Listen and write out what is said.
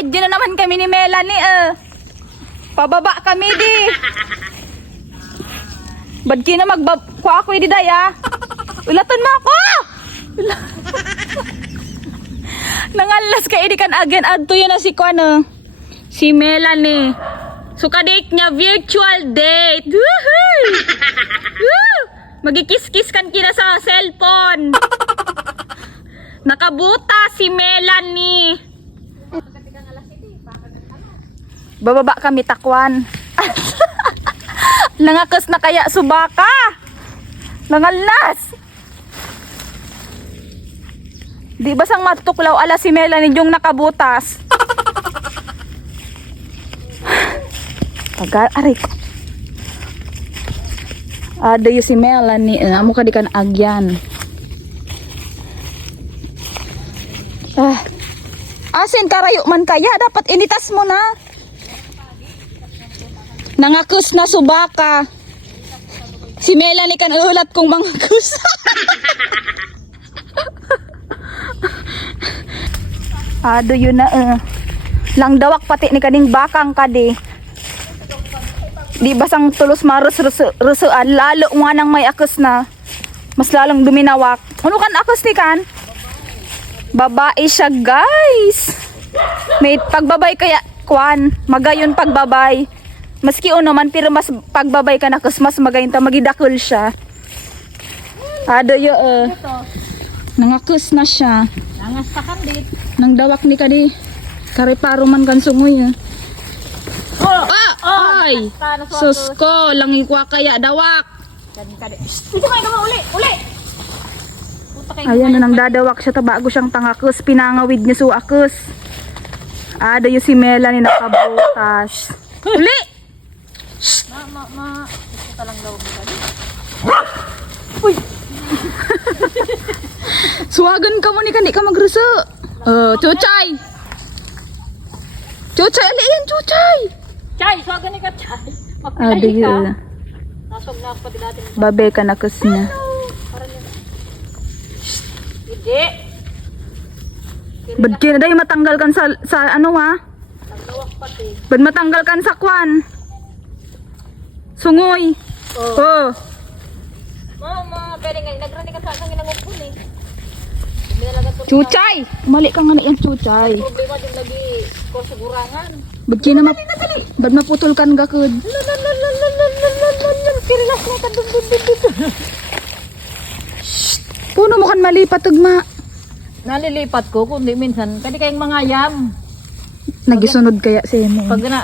Adyo na naman kami ni Melanie. Pababa kami di. Badki na kuha ako di daya. Ulatan mo ako. Nangalas ka idikan again. Adto yun na si Kuano. Si Melanie. So kadate niya virtual date. Woohoo! Woo! Magikis-kis kan kina sa cellphone. Nakabuta si Melanie. Bababa kami takwan. Langakas na kaya subaka. Langalas. Di ba sang matuklaw ala si Melanie yung nakabutas. Tagal aray ko. Ada yung si Melanie. Amo ka di kan agyan. Asin karayo man kaya dapat initas mo na. Nangakus na subaka. Si Melanie kan ulat kong mangakus. Ado yun na lang dawak pati ni kaning bakang kadi. Di basang tulos maros rusuan lalo nga nang may akus na. Mas lalong duminawak. Ano kan akus ni kan? Babae siya guys. May pagbabay kaya kwan. Magayon pagbabay. Maski uno man pero mas pagbabay ka na kus mas magayon ta magidakol siya. Ado yo nangakus na siya. Nangas pa kandit. Nang dawak ni kadi. Kareparo man kan sungoy. Ay! Susko, langi kwa kaya dawak. Sige may gama uli. Ayan na nang dadawak siya ta bago siyang tangakus. Pinangawid niya su akus. Ada yung si Melanie nakabutas. Uli! Ito lang daw mo kadi. Uy! Suwagan ka mo ni kandi ka magruso. Chuchay! Chuchay, aliin, Chuchay! Chay, so gani ka chay. Ada Magpilay ka. yun. Nasog na ako pati natin. Babe ka nakus niya. Hindi. Bad kina day matanggal kan sa ano ha? Nagdawak pati. Bad matanggal kan sa kwan. Sungoy. Oh. Mama, pwede nga. Nagrani ka sa akin ng upon eh. Binalagan po. Chuchay! Mali ka nga na yan, Chuchay. Problema din lagi ko sigurangan. Bad kina bad maputol kan gakod. Kirilas na tandun. Puno mo kan malipat ugma. Nalilipat ko kundi minsan. Kadi kayong mga yam. Nagisunod kaya sa mo. Pag na